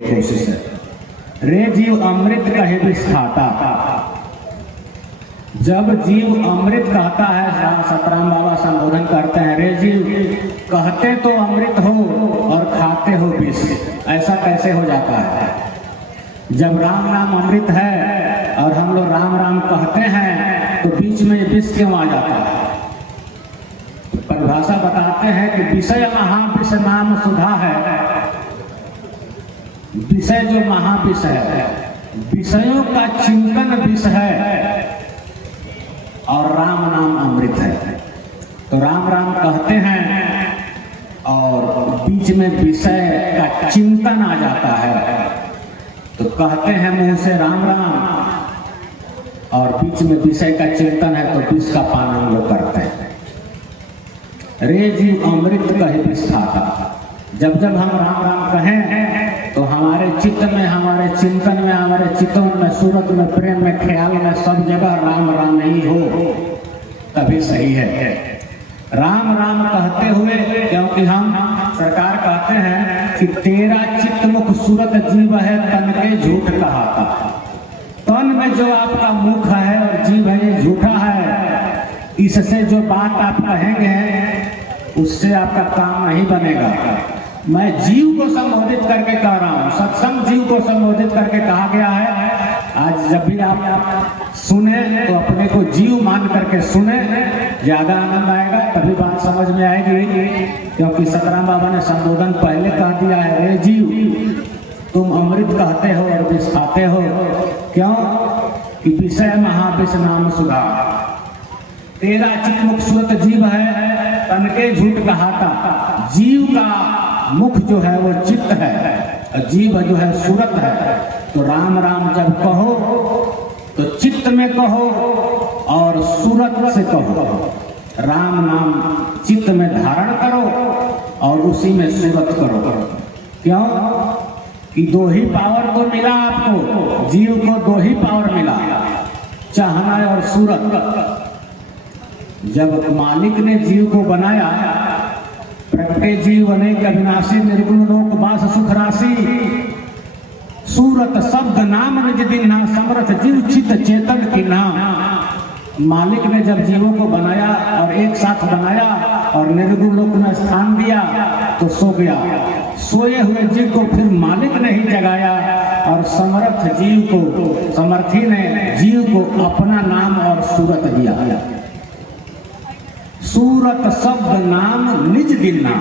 कोशिश है। रे जीव अमृत कहे विस्थाता। जब जीव अमृत कहता है, सतराम बाबा संबोधन करते हैं, रे जीव कहते तो अमृत हो और खाते हो विष, ऐसा कैसे हो जाता है? जब राम नाम अमृत है और हम लोग राम राम कहते हैं तो बीच में विष क्यों आ जाता है? परिभाषा बताते हैं कि विषय महाविष नाम सुधा है। विषय जो महाविष है, विषयों का चिंतन विष है और राम नाम अमृत है। तो राम राम कहते हैं और बीच में विषय का चिंतन आ जाता है, तो कहते हैं मुंह से राम राम और बीच में विषय का चिंतन है तो विष का पान हम लोग करते हैं। रे जीव अमृत कहे विस्थाता। जब जब हम राम राम कहें तो हमारे चित्त में, हमारे चिंतन में, हमारे चितवन में, सूरत में, प्रेम में, ख्याल में, सब जगह राम राम नहीं हो तभी सही है। राम राम कहते हुए, क्योंकि हम सरकार कहते हैं कि तेरा चित्त मुख सूरत जीव है तन के झूठ कहाता। तन में जो आपका मुख है और जीव है ये झूठा है। इससे जो बात आप कहेंगे उससे आपका काम नहीं बनेगा। मैं जीव को संबोधित करके कह रहा हूँ, सत्संग जीव को संबोधित करके कहा गया है। आज जब भी आप सुने तो अपने को जीव मान करके सुने, ज्यादा आनंद आएगा, तभी बात समझ में आएगी। क्योंकि सतराम बाबा ने संबोधन पहले कह दिया है, रे जीव तुम अमृत कहते हो और विष खाते हो। क्यों? कि विषय महाविष नाम सुधा। तेरा चित्त मुख सूरत जीव है तन के झूठ कहाता। जीव का मुख जो है वो चित्त है और जीव जो है सूरत है। तो राम राम जब कहो तो चित्त में कहो और सूरत से कहो। राम नाम चित्त में धारण करो और उसी में सूरत करो। क्यों? कि दो ही पावर तो मिला आपको, जीव को दो ही पावर मिला, चाहना और सूरत। जब मालिक ने जीव को बनाया, प्रगटे जीव अनेक अविनाशी निर्गुण लोक वास सुख राशि। सूरत शब्द नाम निज दीन्हा समर्थ जीव चित्त चेतन किन्हा। मालिक ने जब जीवों को बनाया और एक साथ बनाया और निर्गुण लोक में स्थान दिया तो सो गया। सोए हुए जीव को फिर मालिक ने ही जगाया और समर्थ जीव को, समर्थी ने जीव को अपना नाम और सूरत दिया। सूरत शब्द नाम निज दीन्हा।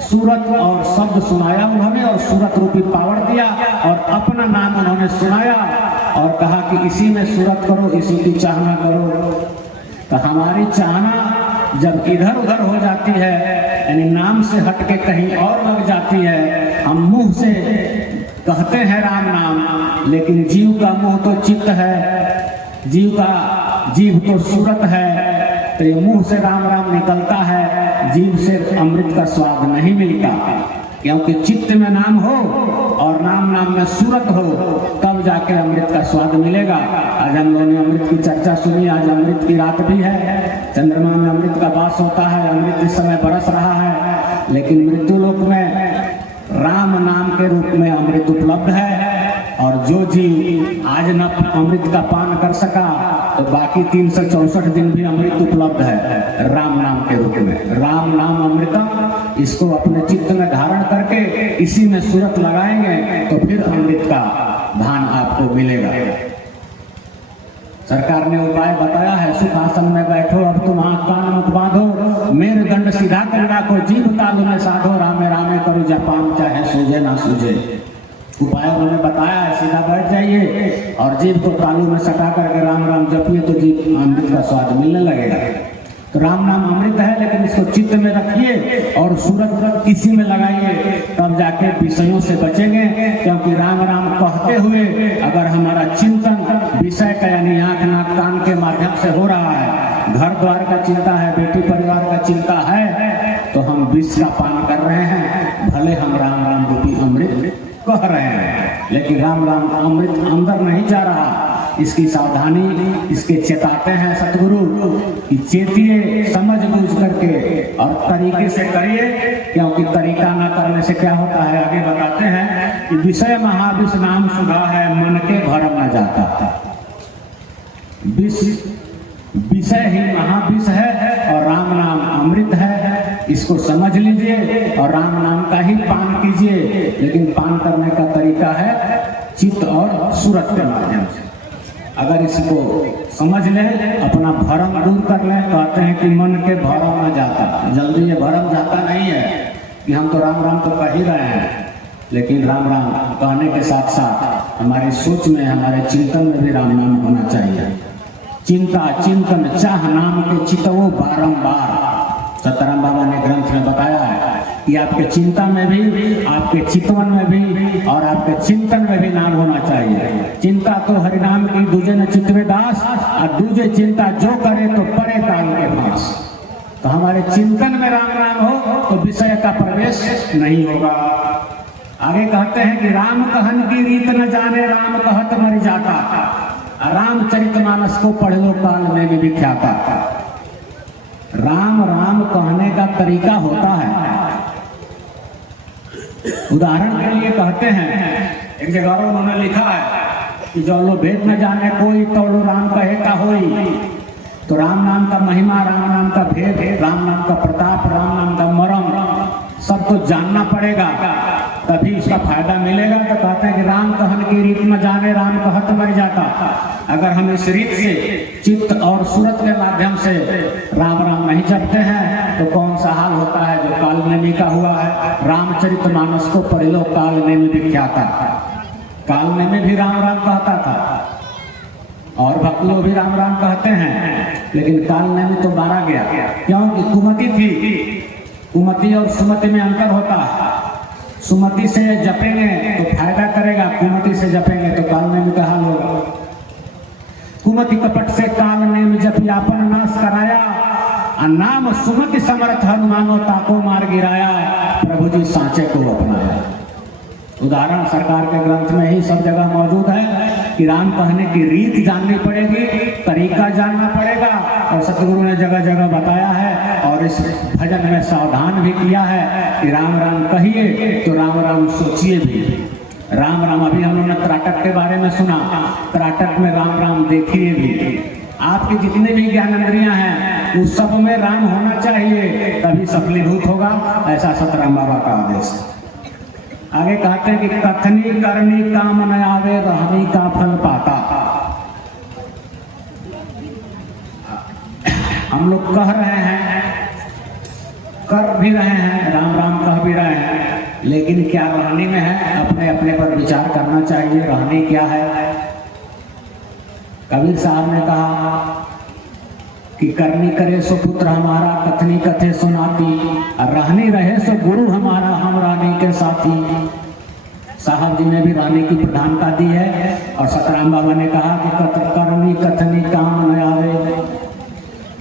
सूरत और शब्द सुनाया उन्होंने और सूरत रूपी पावर दिया और अपना नाम उन्होंने सुनाया और कहा कि इसी में सूरत करो, इसी की चाहना करो। तो हमारी चाहना जब इधर उधर हो जाती है, यानी नाम से हटके कहीं और लग जाती है, हम मुंह से कहते हैं राम नाम, लेकिन जीव का मुंह तो चित्त है, जीव तो सूरत है। तो ये मुंह से राम राम निकलता है, जीव से अमृत का स्वाद नहीं मिलता। क्योंकि चित्त में नाम हो और नाम नाम में सूरत हो, तब जाके अमृत का स्वाद मिलेगा। आज हम लोगों ने अमृत की चर्चा सुनी। आज अमृत की रात भी है, चंद्रमा में अमृत का वास होता है, अमृत इस समय बरस रहा है। लेकिन मृत्यु लोक में राम नाम के रूप में अमृत उपलब्ध है और जो जीव आज न अमृत का पान कर सका तो बाकी 364 दिन भी अमृत उपलब्ध है राम नाम के रूप में। राम नाम अमृतम, इसको अपने चित्त में धारण करके इसी में सूरत लगाएंगे तो फिर अमृत का भान आपको मिलेगा। सरकार ने उपाय बताया है, सुखासन में बैठो अब तुम आंख कान मुख बांधो, मेरे दंड सीधा कर रखो, जीव तालु में साधो, रामे रामे करो जपान चाहे सूझे ना सूझे। उपाय उन्होंने बताया है, सीधा बैठ जाइए और जीव को तालु में सटा करके राम राम जपिए तो जीव अमृत का स्वाद मिलने लगेगा। तो राम नाम अमृत है, लेकिन इसको चित्त में रखिए और सूरत इसी में लगाइए, तब जाके विषयों से बचेंगे। क्योंकि राम राम कहते हुए अगर हमारा चिंतन विषय का यानी आंख नाक कान के माध्यम से हो रहा है, घर द्वार का चिंता है, बेटी परिवार का चिंता है, तो हम विष का पान कर रहे हैं। भले हम राम राम रूपी अमृत कह रहे हैं, लेकिन राम राम अमृत अंदर नहीं जा रहा। इसकी सावधानी इसके चेताते हैं सतगुरु कि चेतिए समझ बूझ करके और तरीके से करिए, क्योंकि तरीका ना करने से क्या होता है आगे बताते हैं कि विषय महाविष नाम सुधा है, मन के भरम न जाता। विषय ही महाविष है और राम नाम अमृत है, इसको समझ लीजिए और राम नाम का ही पान कीजिए। लेकिन पान करने का तरीका है चित्त और सूरत के माध्यम से। अगर इसको समझ ले, अपना भरम दूर कर ले, कहते हैं कि मन के भरम न जाता। जल्दी ये भरम जाता नहीं है कि हम तो राम राम तो कह ही रहे हैं, लेकिन राम राम कहने के साथ साथ हमारी सोच में, हमारे चिंतन में भी राम नाम होना चाहिए। चिंता चिंतन चाह नाम के चितवो बारंबार, सतराम बाबा ने ग्रंथ में बताया है कि आपके चिंता में भी, आपके चितवन में भी और आपके चिंतन में भी नाम होना चाहिए। चिंता तो हरिनाम की दूजे न चितवे दास, और दूजे चिंता जो करे तो परे काल के पास। तो हमारे चिंतन में राम नाम हो तो विषय का प्रवेश नहीं होगा। आगे कहते हैं कि राम कहन की रीत न जाने, राम कहत मर जाता। रामचरितमानस को पढ़ लो, काल में भी विख्याता। राम राम कहने का तरीका होता है। उदाहरण के लिए कहते हैं, एक जगह उन्होंने लिखा है कि जो लो भेद न जाने कोई तो लो राम कहे का होई। तो राम नाम का महिमा, राम नाम का भेद, राम नाम का प्रताप, राम नाम का मरम सब तो जानना पड़ेगा, तभी इसका फायदा मिलेगा। तो कहते हैं कि राम कहन की रीत में जाने, राम कहत मर जाता। अगर हम इस रीत से चित्त और सूरत के माध्यम से राम राम नहीं जपते हैं तो कौन सा हाल होता है जो कालनेमी का हुआ है। रामचरितमानस को पढ़ लो, कालनेमी विख्याता। कालनेमी भी राम राम कहता था और भक्त लोग भी राम राम कहते हैं, लेकिन कालनेमी तो मारा गया, क्योंकि कुमति थी। कुमति और सुमति में अंतर होता है। सुमति से जपेंगे तो फायदा करेगा, कुमति से जपेंगे तो कालनेमी का हाल होगा। कुमति कपट से कालनेमी जपियापन नाश कराया, नाम सुमति समर्थ हनुमानो ताको मार गिराया, प्रभु जी सांचे को अपनाया। उदाहरण सरकार के ग्रंथ में ही सब जगह मौजूद है कि राम कहने की रीत जाननी पड़ेगी, तरीका जानना पड़ेगा, और सतगुरु ने जगह जगह बताया है और इस भजन में सावधान भी किया है कि राम राम कहिए तो राम राम सोचिए भी। राम राम अभी हम लोगों ने त्राटक के बारे में सुना, त्राटक में राम राम देखिए भी। आपकी जितने भी ज्ञानेंद्रियां हैं उस सब में राम होना चाहिए, तभी सफलीभूत होगा। ऐसा सतराम बाबा का आदेश है। आगे कहते हैं कि कथनी करनी काम न आवे, रहनी का फल पाता। हम लोग कह रहे हैं, कर भी रहे हैं, राम राम कह भी रहे हैं, लेकिन क्या रहनी में है, अपने अपने पर विचार करना चाहिए। रहनी क्या है? कबीर साहब ने कहा कि करनी करे सो पुत्र हमारा, कथनी कथे सुनाती, और रहनी रहे सो गुरु हमारा, हम रानी के साथी। साहब जी ने भी रानी की प्रधानता दी है और सतराम बाबा ने कहा कि करनी कथनी काम न आवे।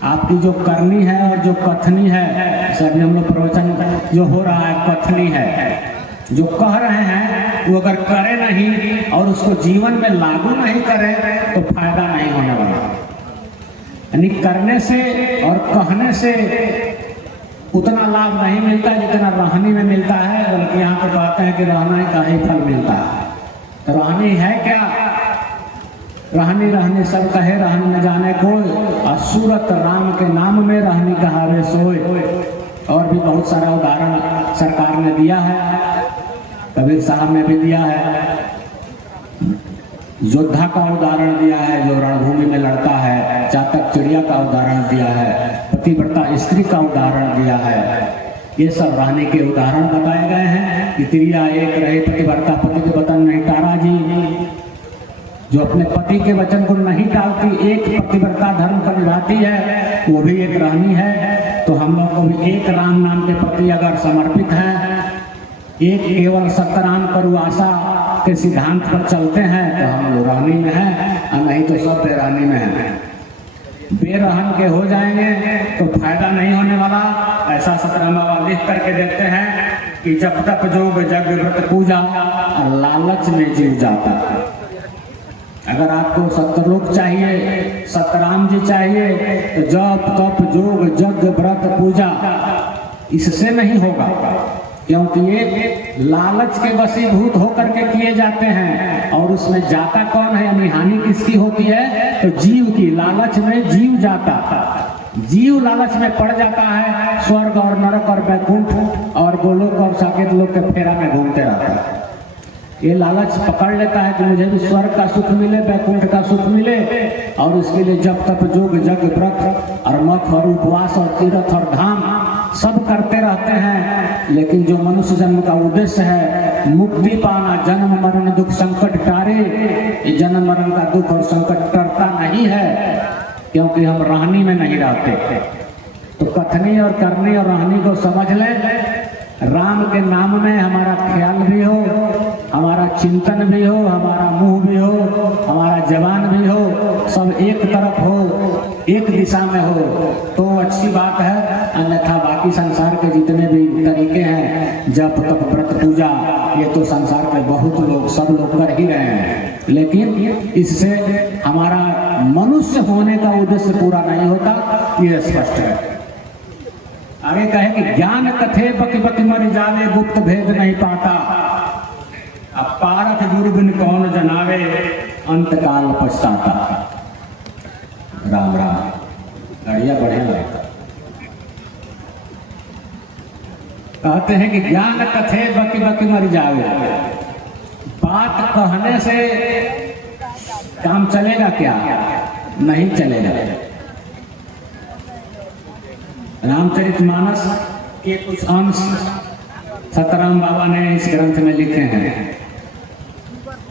आपकी जो करनी है और जो कथनी है, सभी हम लोग प्रवचन जो हो रहा है कथनी है, जो कह रहे हैं वो अगर करे नहीं और उसको जीवन में लागू नहीं करे तो फायदा नहीं होने वाला। यानी करने से और कहने से उतना लाभ नहीं मिलता जितना रहनी में मिलता है, बल्कि यहाँ तो कहते हैं कि रहना का ही फल मिलता है। तो रहनी है क्या? रहनी रहनी सब कहे, रहनी न जाने कोई, और सूरत राम के नाम में रहनी कहावे सोए। और भी बहुत सारा उदाहरण सरकार ने दिया है, कबीर साहब ने भी दिया है। योद्धा का उदाहरण दिया है जो रणभूमि में लड़ता है, चातक चिड़िया का उदाहरण दिया है, पतिव्रता स्त्री का उदाहरण दिया है। ये सब रहने के उदाहरण बताए गए हैं कि तिरिया एक रहे पतिव्रता पति के वचन नहीं टारा जी, जो अपने पति के वचन को नहीं टालती, एक पतिव्रता धर्म को निभाती है, वो भी एक रहनी है। तो हम लोग को भी एक राम नाम के प्रति अगर समर्पित हैं, एक केवल सत्यनाम करु आशा के सिद्धांत पर चलते हैं तो हम लोग रहनी में हैं, और नहीं तो सब बेरहनी में हैं। बेरहन के हो जाएंगे तो फायदा नहीं होने वाला। ऐसा सतराम बाबा लिख करके देते हैं कि जब तक जोग जग व्रत पूजा, लालच में जीव जाता। अगर आपको सत्यलोक चाहिए, सतराम जी चाहिए, तो जप तप योग यज्ञ व्रत पूजा इससे नहीं होगा, क्योंकि ये लालच के वशीभूत होकर के किए जाते हैं। और उसमें जाता कौन है, यानी हानि किसकी होती है, तो जीव की। लालच में जीव जाता, जीव लालच में पड़ जाता है, स्वर्ग और नरक और वैकुंठ और गोलोक और साकेत लोक के फेरा में घूमते रहता है। ये लालच पकड़ लेता है कि मुझे भी स्वर्ग का सुख मिले, वैकुंठ का सुख मिले, और उसके लिए जप तप योग यज्ञ व्रत और मठ और उपवास और तीर्थ और धाम सब करते रहते हैं। लेकिन जो मनुष्य जन्म का उद्देश्य है मुक्ति पाना, जन्म मरण दुख संकट टारे, ये जन्म मरण का दुख और संकट टरता नहीं है, क्योंकि हम रहनी में नहीं रहते। तो कथनी और करनी और रहनी को समझ ले। राम के नाम में हमारा ख्याल भी हो, हमारा चिंतन भी हो, हमारा मुंह भी हो, हमारा जबान भी हो, सब एक तरफ हो, एक दिशा में हो तो अच्छी बात है। अन्यथा बाकी संसार के जितने भी तरीके हैं, जप तप व्रत पूजा, ये तो संसार के बहुत लोग, सब लोग कर ही रहे हैं, लेकिन इससे हमारा मनुष्य होने का उद्देश्य पूरा नहीं होता, ये स्पष्ट है। आगे कहे कि ज्ञान कथे बकि बकि मर जावे, गुप्त भेद नहीं पाता, अब पारख गुरु बिन कौन जनावे, अंत काल पछताता। राम राम, गाड़िया बढ़िया लगता। कहते हैं कि ज्ञान कथे बकि बकि मर जावे, बात कहने से काम चलेगा क्या, नहीं चलेगा। रामचरितमानस के कुछ अंश सतराम बाबा ने इस ग्रंथ में लिखे हैं।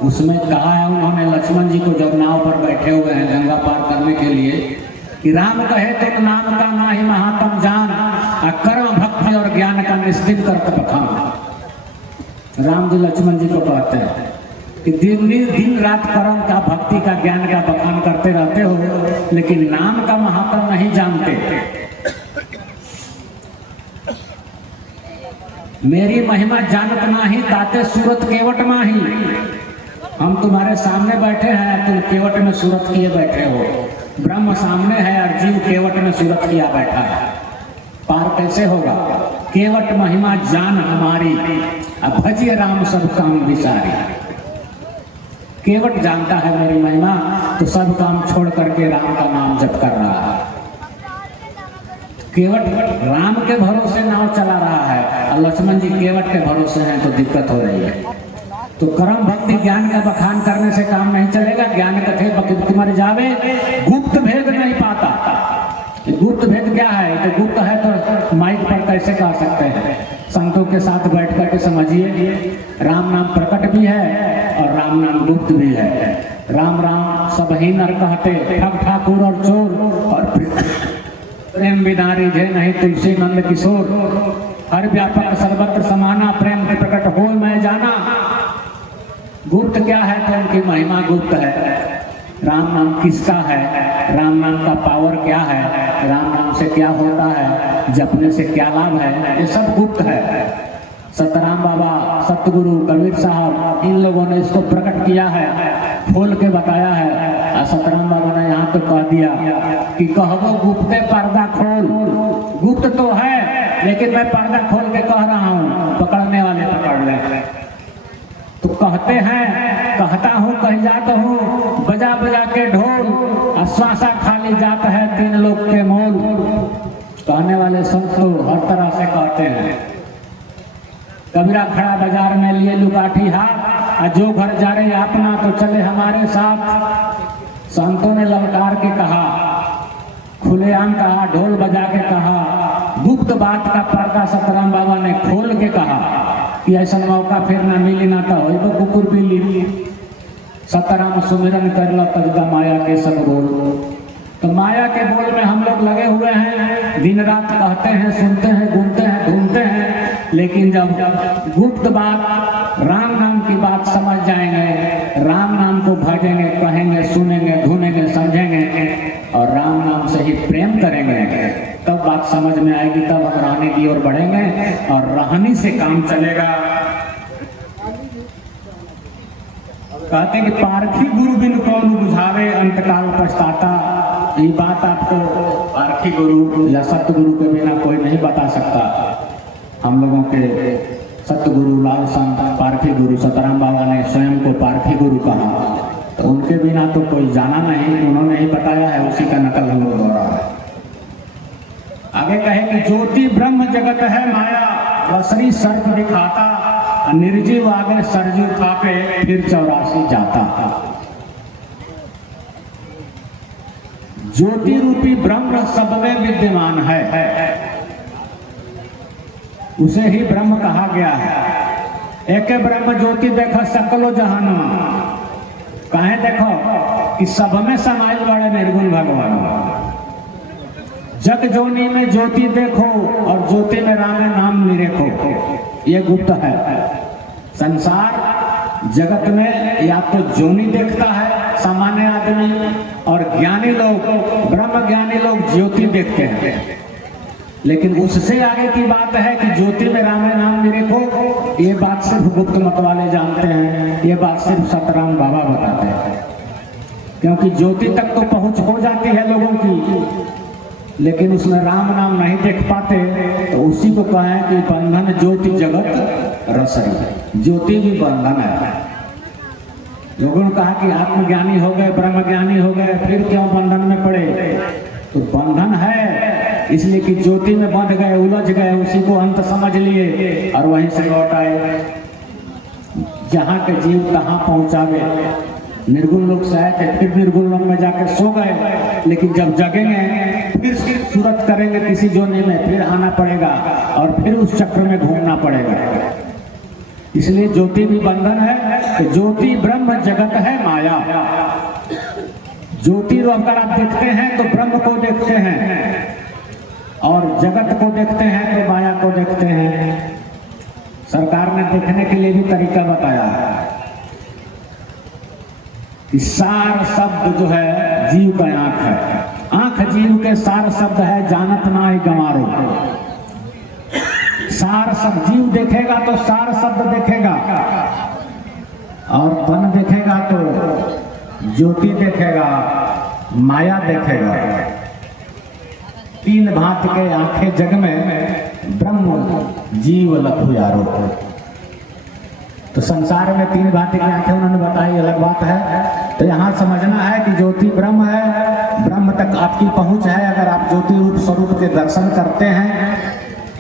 उसमें कहा है उन्होंने लक्ष्मण जी को, जब नाव पर बैठे हुए हैं गंगा पार करने के लिए, कि राम कहे तो नाम का नाही महात्म जान, कर्म भक्ति और ज्ञान का निश्चित करत बखान। राम जी लक्ष्मण जी को कहते हैं कि दिन रात कर्म का, भक्ति का, ज्ञान का बखान करते रहते हो, लेकिन नाम का महात्म नहीं जानते। मेरी महिमा जानत नाही, ताते सूरत केवट माही। हम तुम्हारे सामने बैठे हैं, तुम केवट में सूरत किए बैठे हो। ब्रह्म सामने है और जीव केवट में सूरत किया बैठा है, पार कैसे होगा। केवट महिमा जान हमारी, अब भजिए राम सब काम विचारी। केवट जानता है मेरी महिमा, तो सब काम छोड़ करके राम का नाम जप कर रहा है। केवट राम के भरोसे नाव चला रहा है और लक्ष्मण जी केवट के भरोसे हैं, तो दिक्कत हो रही है। तो कर्म भक्ति ज्ञान का बखान करने से काम नहीं चलेगा। ज्ञान कथे बकि बकि मर जावे, गुप्त भेद नहीं पाता। गुप्त भेद क्या है, तो गुप्त है तो माइक पर कैसे कह सकते हैं। संतों के साथ बैठ करके समझिए, राम नाम प्रकट भी है और राम नाम गुप्त भी है। राम राम सब ही नर कहते, ठग ठाकुर और चोर, और प्रेम बिदारी जय नहीं तुलसी नंद किशोर। हर व्यापक सर्वत्र समाना, प्रेम के प्रकट हो मैं जाना। गुप्त क्या है, तो उनकी महिमा गुप्त है। राम नाम किसका है, राम नाम का पावर क्या है, राम नाम से क्या होता है, जपने से क्या लाभ है, ये सब गुप्त है। सतराम बाबा, सतगुरु, कबीर साहब, इन लोगों ने इसको प्रकट किया है, खोल के बताया है। सतराम बाबा ने यहाँ तो कह दिया कि कहबो गुप्ते पर्दा खोल। गुप्त तो है, लेकिन मैं पर्दा खोल के कह रहा हूँ, पकड़ने वाले पकड़ ले। तो कहते हैं, कहता हूँ कह जाता हूँ, बजा बजा के ढोल, श्वासा खाली जाता है तीन लोग के मोल। कहने वाले संत तो हर तरह से कहते हैं। कबीरा खड़ा बाजार में लिए लुकाठी हाथ, जो घर जा रहे अपना तो चले हमारे साथ। संतों ने ललकार के कहा, खुलेआम कहा, ढोल बजा के कहा, गुप्त बात का पर्दा सतराम बाबा ने खोल के कहा कि ऐसा मौका फिर न मिली ना तो हो कुकुर बिल्ली। सतराम सुमिरन करला तजदा माया के सब बोल। तो माया के बोल में हम लोग लगे हुए हैं, दिन रात कहते हैं, सुनते हैं, घूमते हैं, ढूंढते हैं, लेकिन जब गुप्त बात, राम नाम की बात समझ जाएंगे, राम नाम को भजेंगे, कहेंगे, सुनेंगे, ढूंढेंगे, समझेंगे और राम नाम से ही प्रेम करेंगे, तब बात समझ में आएगी। तब हम रहने की ओर बढ़ेंगे और रहनी से काम चलेगा। कहते कि पारखी गुरु बिन कौन बुझावे अंतकाल पछताता। ये बात आपको पारखी गुरु या सतगुरु के बिना कोई नहीं बता सकता। हम लोगों के सतगुरु लाल संत पारखी गुरु सतराम बाबा ने स्वयं को पारखी गुरु कहा, तो उनके बिना तो कोई जाना नहीं, उन्होंने ही बताया है, उसी का नकल हम लोग हो रहा है। आगे कहे कि ज्योति ब्रह्म जगत है माया, रसरी सर्प दिखाता, निर्जीव आगे सरजू खापे फिर 84 जाता। ज्योति रूपी ब्रह्म सब में विद्यमान है, उसे ही ब्रह्म कहा गया है। एक ब्रह्म ज्योति देखो सकलो जहान, कहे देखो कि सब में समाइल बड़े निर्गुण भगवान। जग जोनी में ज्योति देखो और ज्योति में राम नाम निरेखो, ये गुप्त है। संसार जगत में या तो जोनी देखता है सामान्य आदमी, और ज्ञानी लोग, ब्रह्म ज्ञानी लोग ज्योति देखते हैं। लेकिन उससे आगे की बात है कि ज्योति में राम नाम निरेखो, ये बात सिर्फ गुप्त मत वाले जानते हैं, ये बात सिर्फ सतराम बाबा बताते हैं। क्योंकि ज्योति तक तो पहुंच हो जाती है लोगों की, लेकिन उसमें राम नाम नहीं देख पाते, तो उसी को कहें कि बंधन ज्योति जगत रसरी, ज्योति भी बंधन है। लोगों ने कहा कि आत्मज्ञानी हो गए, ब्रह्म ज्ञानी हो गए, फिर क्यों बंधन में पड़े? तो बंधन है इसलिए कि ज्योति में बंध गए, उलझ गए, उसी को अंत समझ लिए और वहीं से लौट आए। जहाँ के जीव तहाँ पहुंचावे। निर्गुण लोग से आए थे, फिर निर्गुण लोग में जाकर सो गए, लेकिन जब जगेंगे फिर सूरत करेंगे किसी जोनी में, फिर आना पड़ेगा और फिर उस चक्र में घूमना पड़ेगा। इसलिए ज्योति भी बंधन है। तो ज्योति ब्रह्म जगत है माया। ज्योति को अगर आप देखते हैं तो ब्रह्म को देखते हैं, और जगत को देखते हैं तो माया को देखते हैं। सरकार ने देखने के लिए भी तरीका बताया है कि सार शब्द जो है जीव का आंख है, आंख जीव के सार शब्द है, जानत ना ही गंवारो। सार शब्द जीव देखेगा तो सार शब्द देखेगा, और मन देखेगा तो ज्योति देखेगा, माया देखेगा। तीन भांत के आंखें जग में, ब्रह्म जीव लखु यारो। तो संसार में तीन भांति की आंखें उन्होंने बताई, अलग बात है। तो यहाँ समझना है कि ज्योति ब्रह्म है, ब्रह्म तक आपकी पहुंच है अगर आप ज्योति रूप स्वरूप के दर्शन करते हैं।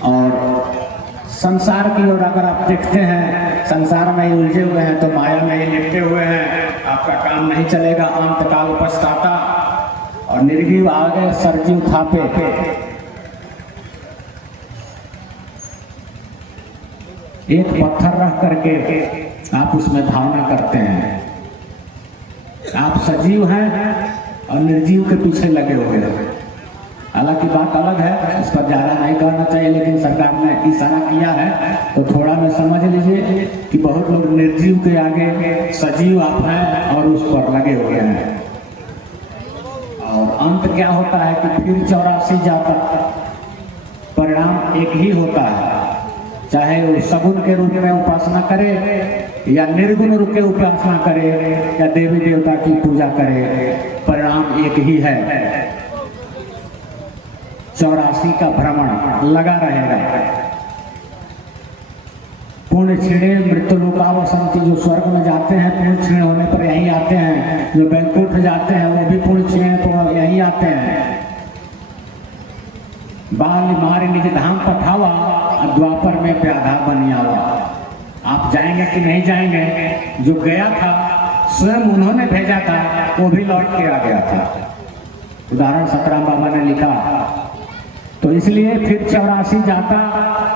और संसार की ओर अगर आप देखते हैं, संसार में ही उलझे हुए हैं, तो माया में ही लिपटे हुए हैं, आपका काम नहीं चलेगा। अंत काल पछताता और निर्जीव आगे सरजीव थापे। एक पत्थर रख करके आप उसमें भावना करते हैं, आप सजीव हैं और निर्जीव के पीछे लगे हुए हैं। हालांकि बात अलग है, इस पर ज्यादा नहीं करना चाहिए, लेकिन सरकार ने इशारा किया है तो थोड़ा में समझ लीजिए कि बहुत लोग निर्जीव के आगे सजीव आप हैं और उस पर लगे हुए हैं। और अंत क्या होता है कि फिर 84 जाता। परिणाम एक ही होता है, चाहे वो सगुन के रूप में उपासना करे या निर्गुण रूप के उपासना करे या देवी देवता की पूजा करे, परिणाम एक ही है। 84 का भ्रमण लगा रहेगा। पुण्य क्षीणे मृत्युलोकावसंति, जो स्वर्ग में जाते हैं पुण्य क्षीण होने पर यहीं आते हैं, जो बैकुंठ जाते हैं वो भी पुण्य क्षीण पर यहीं आते हैं। बाल मारे निज धाम पठावा, द्वापर में प्याधा बनियावा। आप जाएंगे कि नहीं जाएंगे? जो गया था स्वयं उन्होंने भेजा था, वो भी लौट के आ गया था। उदाहरण सतराम बाबा ने लिखा। तो इसलिए फिर 84 जाता।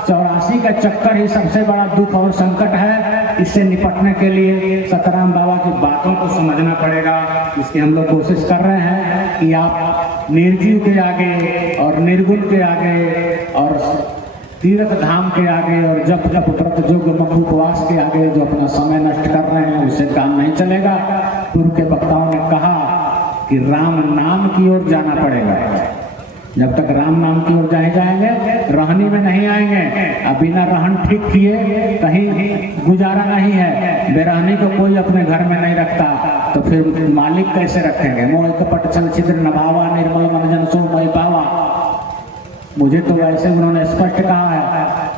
84 का चक्कर ही सबसे बड़ा दुख और संकट है। इससे निपटने के लिए सतराम बाबा की बातों को समझना पड़ेगा। इसकी हम लोग कोशिश कर रहे हैं कि आप निर्जीव के आगे और निर्गुण के आगे और तीर्थ धाम के आगे और जप जप व्रत योग मख उपवास के आगे जो अपना समय नष्ट कर रहे हैं, उससे काम नहीं चलेगा। पूर्व के वक्ताओं ने कहा कि राम नाम की ओर जाना पड़ेगा। जब तक राम नाम की ओर जाएंगे रहनी में नहीं आएंगे। अब बिना रहन ठीक किए कहीं गुजारा नहीं है। बेरहनी को कोई अपने घर में नहीं रखता तो फिर मालिक कैसे रखेंगे। मोह कपट छल छिद्र नभावा निर्मल मन जन सो मई पावा। मुझे तो वैसे उन्होंने स्पष्ट कहा है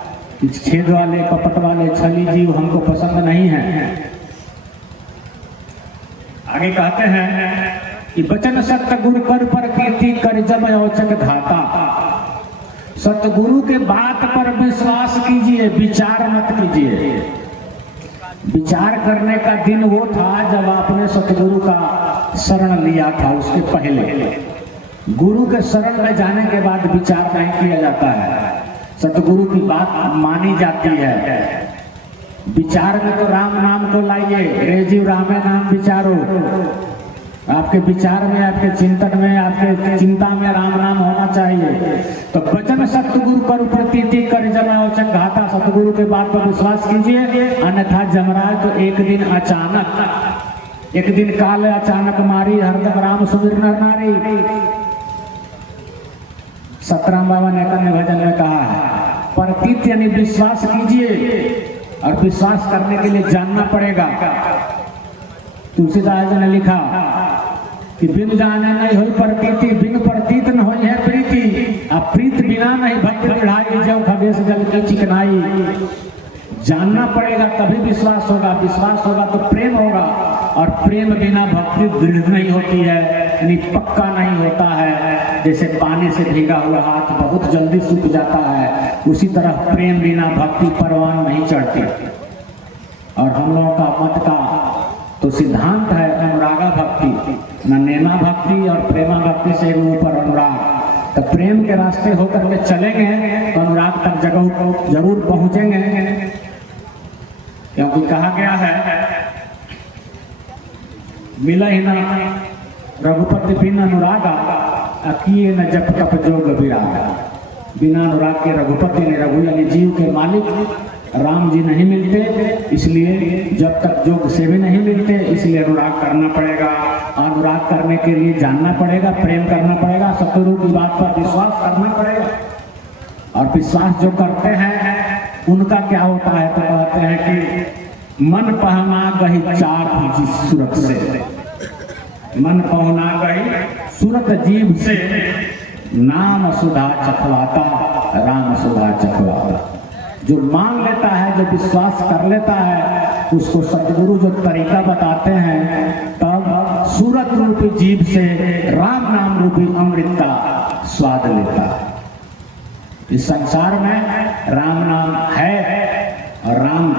कि छेद वाले कपट वाले छली जीव हमको पसंद नहीं है। आगे कहते हैं कि वचन सतगुरु कर पर कीर्ति कर जम औचक घाता। सतगुरु के बात पर विश्वास कीजिए, विचार मत कीजिए। विचार करने का दिन वो था जब आपने सतगुरु का शरण लिया था। उसके पहले गुरु के शरण में जाने के बाद विचार नहीं किया जाता है। सतगुरु की बात मानी जाती है। विचार में तो राम नाम को लाइए। रे जीव रामे नाम विचारो। आपके विचार में, आपके चिंतन में, आपके चिंता में राम नाम होना चाहिए। तो वचन सतगुरु पर प्रतीति कर जमा औचक घाता। सतगुरु के बात पर विश्वास कीजिए, अन्यथा जमराज तो एक दिन अचानक, एक दिन काल अचानक मारी हरदम राम सुमिर नर नारी। 17 बाबा ने भजन में कहा है प्रतीत यानी विश्वास कीजिए, और विश्वास करने के लिए जानना पड़ेगा। तुलसीदास जी ने लिखा कि बिन जाने नहीं हुई प्रतीति, बिन प्रतीत न हुई है प्रीति। अब प्रीत बिना नहीं भक्ति बढ़ाई, जब खगेश जल की चिकनाई। जानना पड़ेगा तभी विश्वास होगा, विश्वास होगा तो प्रेम होगा, और प्रेम बिना भक्ति दृढ़ नहीं होती है, यानी पक्का नहीं होता है। जैसे पानी से भीगा हुआ हाथ बहुत जल्दी सूख जाता है, उसी तरह प्रेम बिना भक्ति परवान नहीं चढ़ती। और हम लोगों का मत का तो सिद्धांत है अनुरागा भक्ति, न नेमा भक्ति और प्रेमा भक्ति से ऊपर अनुराग। तो प्रेम के रास्ते होकर के चलेंगे तो अनुराग तक जगह जरूर पहुंचेंगे। क्योंकि कहा गया है मिला ही ना रघुपति बिन अनुरागा, अकिए न जप तप जोग विरागा। बिना अनुराग के रघुपति ने, रघु यानी जीव के मालिक राम जी नहीं मिलते, इसलिए जब तक योग से भी नहीं मिलते, इसलिए अनुराग करना पड़ेगा। अनुराग करने के लिए जानना पड़ेगा, प्रेम करना पड़ेगा, सतगुरु की बात पर विश्वास करना पड़ेगा। और विश्वास जो करते हैं उनका क्या होता है, तो कहते हैं कि मन पहना गही चाट जिस सूरत से, मन पहना गही सूरत जीव से, नाम सुधा चखवाता राम सुधा चखवाता। जो मान लेता है, जो विश्वास कर लेता है, उसको सतगुरु जो तरीका बताते हैं, तब सूरत रूपी जीव से राम नाम रूपी अमृत का स्वाद लेता है। इस संसार में राम नाम है और राम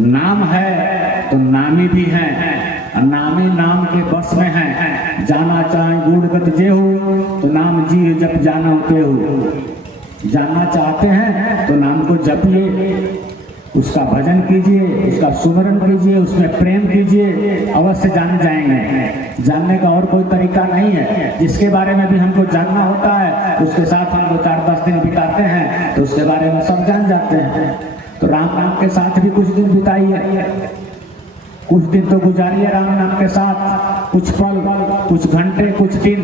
नाम है तो नामी भी है, और नामी नाम के बस में है। जाना चाहे गुणगत जे हो तो नाम जी जब जाना होते हो। जानना चाहते हैं तो नाम को जपिए, उसका भजन कीजिए, उसका सुमरन कीजिए, उसमें प्रेम कीजिए, अवश्य जान जाएंगे। जानने का और कोई तरीका नहीं है। जिसके बारे में भी हमको जानना होता है उसके साथ हम 2-4-10 दिन बिताते हैं तो उसके बारे में सब जान जाते हैं। तो राम नाम के साथ भी कुछ दिन बिताइए, कुछ दिन तो गुजारिए राम नाम के साथ, कुछ पल, कुछ घंटे, कुछ दिन।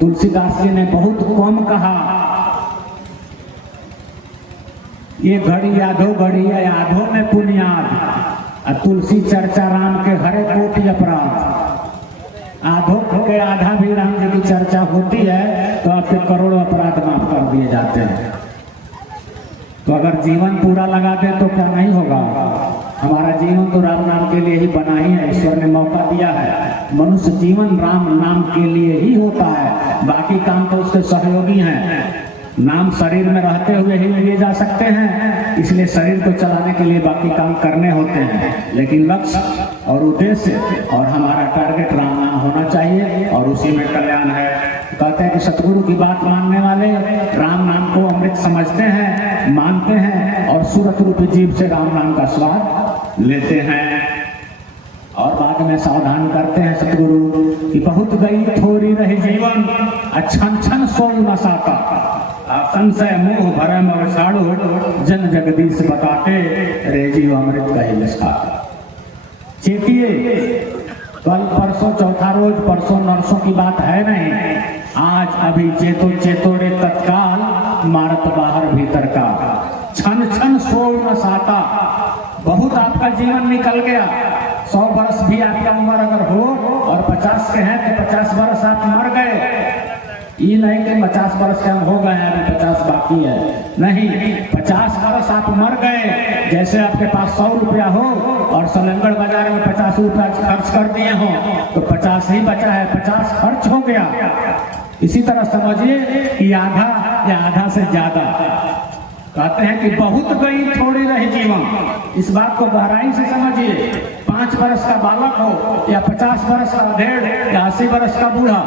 तुलसीदास जी ने बहुत कम कहा, ये घड़ी आधो घड़ी है आधो में पुनियाद, तुलसी चर्चा राम के हरे कोटि अपराध। आधो के आधा भी राम जी की चर्चा होती है तो आपके करोड़ों अपराध माफ कर दिए जाते हैं। तो अगर जीवन पूरा लगा दे तो क्या नहीं होगा। हमारा जीवन तो राम नाम के लिए ही बना ही है, ईश्वर ने मौका दिया है। मनुष्य जीवन राम नाम के लिए ही होता है, बाकी काम तो उसके सहयोगी हैं। नाम शरीर में रहते हुए ही लिए जा सकते हैं, इसलिए शरीर को चलाने के लिए बाकी काम करने होते हैं, लेकिन लक्ष्य और उद्देश्य और हमारा टारगेट राम नाम होना चाहिए और उसी में कल्याण है। कहते हैं कि सतगुरु की बात मानने वाले राम नाम को अमृत समझते हैं, मानते हैं और सूरत रूपी जीव से राम नाम का स्वाद लेते हैं। और बाद में सावधान करते हैं सतगुरु कि बहुत गई थोड़ी रही जीवन, अच्छन छन सोई न साता, संशय मोह भरम और साड़ो, जन जगदीश बताते रे जीव अमृत कहे निष्ठा। चेतिए कल परसों चौथा रोज परसों नरसों की बात है नहीं। आज अभी चेतो चेतो रे तत्काल, मारत बाहर भीतर का, छन छन सो न साता। बहुत आपका जीवन निकल गया। 100 वर्ष भी आपका उम्र अगर हो और 50 के हैं तो 50 वर्ष आप मर गए। ये नहीं कि 50 वर्ष के हम हो गए हैं, अभी 50 बाकी है, नहीं, 50 वर्ष आप मर गए। जैसे आपके पास 100 रुपया हो और सलंगड़ बाजार में 50 रुपया खर्च कर दिए हो तो 50 ही बचा है, 50 खर्च हो गया। इसी तरह समझिए कि आधा या आधा से ज्यादा। कहते हैं कि बहुत गई थोड़ी रही जीवन। इस बात को गहराई से समझिए। 5 वर्ष का बालक हो या 50 वर्ष का अधेड़ या 80 वर्ष का बूढ़ा,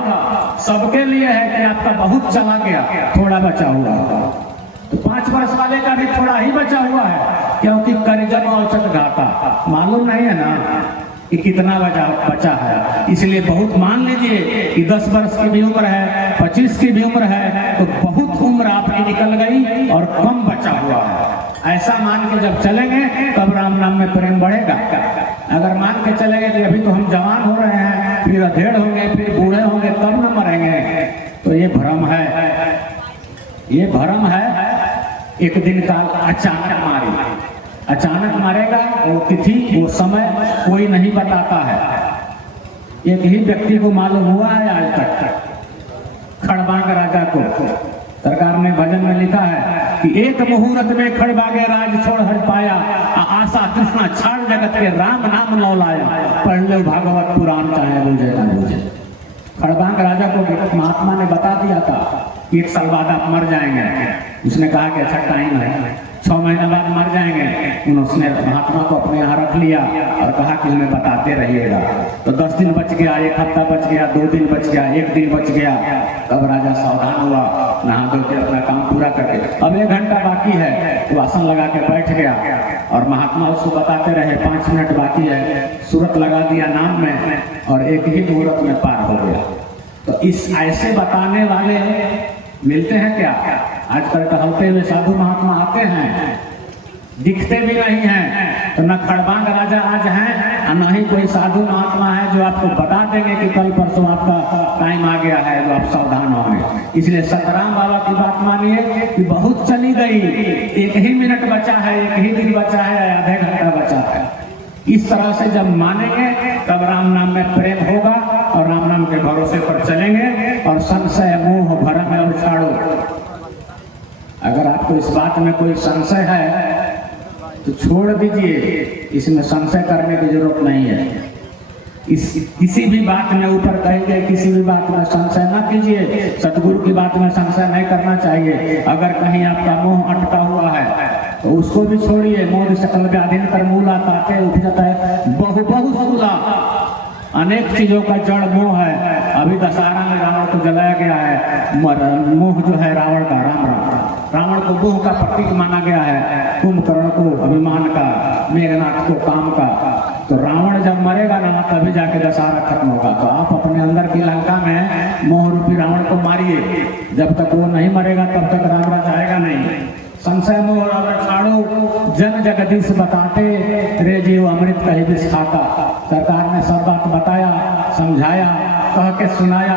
सबके लिए है कि आपका बहुत चला गया, थोड़ा बचा हुआ। तो 5 वर्ष वाले का भी थोड़ा ही बचा हुआ है, क्योंकि करिजन औचक घाटा मालूम नहीं है ना कि कितना बचा है। इसलिए बहुत मान लीजिए कि 10 वर्ष की भी उम्र है, 25 की भी उम्र है, तो बहुत उम्र आपकी निकल गई और कम बचा हुआ है। ऐसा मान के जब चलेंगे तब राम नाम में प्रेम बढ़ेगा। अगर मान के चलेंगे कि अभी तो हम जवान हो रहे हैं, फिर अधेड़ होंगे, फिर बूढ़े होंगे, तब न मरेंगे, तो ये भ्रम है, ये भ्रम है। एक दिन काल अचानक मारी, अचानक मारेगा। वो तिथि वो समय कोई नहीं बताता है। एक ही व्यक्ति को मालूम हुआ है आज तक, खड़बांग राजा को। सरकार ने भजन में लिखा है कि एक मुहूर्त में खड़बागे राज छोड़ हट पाया, आशा तृष्णा छाड़ जगत के राम नाम लौलाया। पढ़ लो भागवत पुराण चाहे बुझे ना बुझे। खड़बांग राजा को महात्मा ने बता दिया था कि 1 साल बाद आप मर जाएंगे। उसने कहा कि अच्छा टाइम है, 6 महीने बाद मर जाएंगे। उसने महात्मा को अपने यहाँ रख लिया और कहा कि हमें बताते रहिएगा। तो 10 दिन बच गया, 1 हफ्ता बच गया, 2 दिन बच गया, 1 दिन बच गया। तब राजा सावधान हुआ, नहा धो के अपना काम पूरा करके अब 1 घंटा बाकी है, वो आसन लगा के बैठ गया और महात्मा उसको बताते रहे 5 मिनट बाकी है। सूरत लगा दिया नाम में और एक ही मुहूर्त में पार हो गया। तो इस ऐसे बताने वाले मिलते हैं क्या? आजकल टहलते हुए साधु महात्मा आते हैं, दिखते भी नहीं हैं। तो न खड़बांग राजा आज हैं और न ही कोई साधु महात्मा है जो आपको बता देंगे कि कल परसों आपका टाइम आ गया है, जो आप सावधान होंगे। इसलिए सतराम बाबा की बात मानिए कि बहुत चली गई, 1 ही मिनट बचा है, 1 ही दिन बचा है, आधे घंटा बचा है। इस तरह से जब मानेंगे तब राम नाम में प्रेम होगा और राम नाम के भरोसे पर चलेंगे। और संशय मोह भरम है उछाड़ो। अगर आपको इस बात में कोई संशय है तो छोड़ दीजिए, इसमें संशय करने की जरूरत नहीं है। किसी भी बात में ऊपर कहे गए किसी भी बात में संशय ना कीजिए। सतगुरु की बात में संशय नहीं करना चाहिए। अगर कहीं आपका मोह अटका हुआ है तो उसको भी छोड़िए। मोह सकल व्याधीन कर मूला ताते उठ जाता है बहु सूला। अनेक चीजों का जड़ मोह है। अभी दशहरा में रावण को जलाया गया है। मोह जो है रावण का, रावण को मोह का प्रतीक माना गया है। कुंभकर्ण को अभिमान का, मेघनाथ को काम का। तो रावण जब मरेगा ना तभी जाके दशहरा खत्म होगा। तो आप अपने अंदर की लंका में मोह रूपी रावण को मारिए। जब तक वो नहीं मरेगा तब तक राम राज आएगा नहीं। संशय मोह छाड़ो जन जगदीश बताते, रे जीव अमृत कही विष खाता। सरकार ने सब बात बताया, समझाया, कह के सुनाया,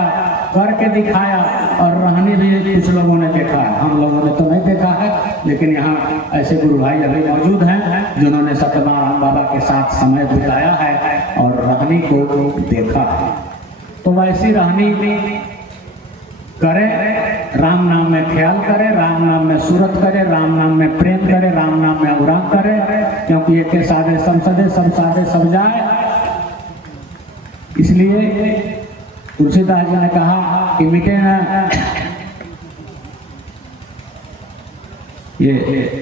करके दिखाया। और रहनी भी कुछ लोगों ने देखा है, हम लोगों ने तो नहीं देखा है, लेकिन यहाँ ऐसे गुरु भाई अभी मौजूद हैं जिन्होंने सत्यनारायण बाबा के साथ समय बिताया है और रहनी को देखा है। तो वैसी रहनी करें, राम नाम में ख्याल करें, राम नाम में सूरत करें, राम नाम में प्रेम करें, राम नाम में अनुराग करें। क्योंकि एक के साधे सब सदे, सब साधे सब जाए। इसलिए तुलसीदास जी ने कहा कि मिटे ना ये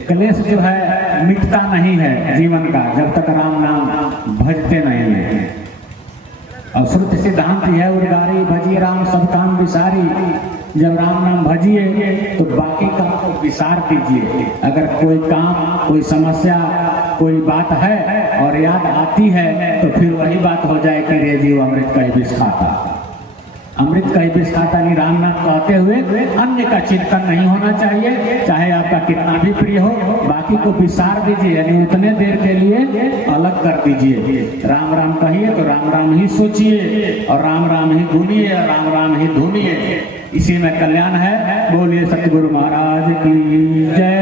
क्लेश जो है, मिटता नहीं है जीवन का जब तक राम नाम भजते नहीं है। और श्रुति सिद्धांत है उर्गारी, भजिए राम सब काम विसारी। जब राम नाम भजिए तो बाकी काम को विसार दीजिए। अगर कोई काम, कोई समस्या, कोई बात है और याद आती है तो फिर वही बात हो जाए कि रे जीव अमृत कही विष खाता। अमृत का ही विस्ताता नहीं, राम नाम कहते हुए अन्य का चिंतन नहीं होना चाहिए, चाहे आपका कितना भी प्रिय हो, बाकी को विसार दीजिए, यानी उतने देर के लिए अलग कर दीजिए। राम राम कहिए तो राम राम ही सोचिए और राम राम ही गुनिए और राम राम ही धुनिए, इसी में कल्याण है। बोलिए सतगुरु महाराज की जय।